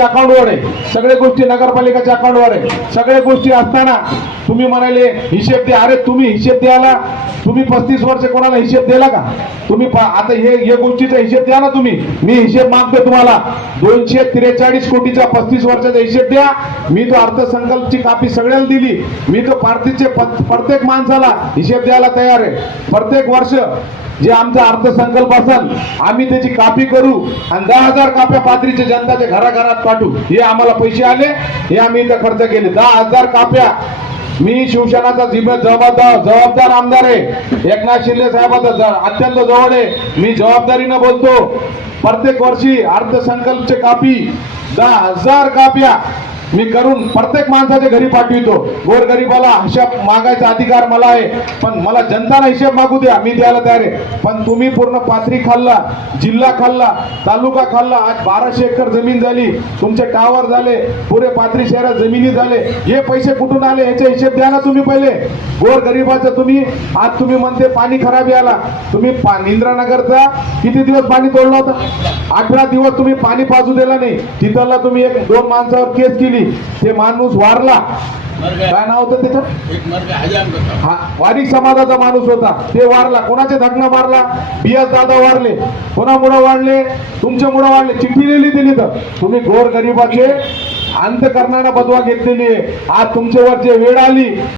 अकाउंटवर आहे, सगळ्या गोष्टी नगरपालिकेच्या अकाउंटवर आहे. सगळ्या गोष्टी असताना तुम्ही म्हणाले हिशेब द्या. अरे तुम्ही हिशेब द्यायला, तुम्ही 35 वर्ष कोणाला हिशेब दिला का? तुम्ही आता हे गोष्टीचा हिशेब द्या ना तुम्ही. मी हिशेब मागतो तुम्हाला 243 कोटीचा 35 वर्षाचा हिशेब द्या. मी तो अर्थसंकल्पची कापी सगळ्याला दिली. मी तो प्रत्येक माणसाला हिशेब द्यायला तयार आहे. प्रत्येक वर्ष जे आमचा अर्थसंकल्प असेल आम्ही त्याची कापी करू आणि 10,000 काप्या पाथरीच्या जनताच्या घराघरात पाठवू. हे आम्हाला पैसे आले, हे आम्ही इथं खर्च केले. 10,000 काप्या. मी शिवसेनाचा जबाबदार आमदार आहे. एकनाथ शिंदे साहेबांचा अत्यंत जवळ आहे. मी जबाबदारीनं बोलतो. प्रत्येक वर्षी अर्थसंकल्पचे कापी 10,000 काप्या मी करून प्रत्येक माणसाच्या घरी पाठवितो. गोरगरिबाला हिशेब मागायचा अधिकार मला आहे, पण मला जनताला हिशेब मागू द्या, मी द्यायला तयार आहे. पण तुम्ही पूर्ण पाथरी खाल्ला, जिल्हा खाल्ला, तालुका खाल्ला. आज 1200 एकर जमीन झाली, तुमचे टावर झाले, पुरे पाथरी शहरात जमिनी झाले. हे पैसे कुठून आले याचा हिशेब द्या ना तुम्ही पहिले. गोरगरिबाचं तुम्ही आज तुम्ही म्हणते पाणी खराब याला. तुम्ही इंद्रानगरचा किती दिवस पाणी तोडलं होतं? 18 दिवस तुम्ही पाणी पाजू दिला नाही. तिथला तुम्ही 1-2 माणसावर केस केली. ते माणूस वारला. काय नाव होतं त्याचं? वारिक समाजाचा माणूस होता, ते वारला. कोणाचे धक्का मारला? BS दादा वारले. कोणामुळे वाढले? तुमच्यामुळे वाढले. चिठ्ठी लिहिली त्यांनी. तर तुम्ही गोरगरिबाचे अंत करणारा बदवा घेतलेली आहे. आज तुमच्यावर जे वेळ आली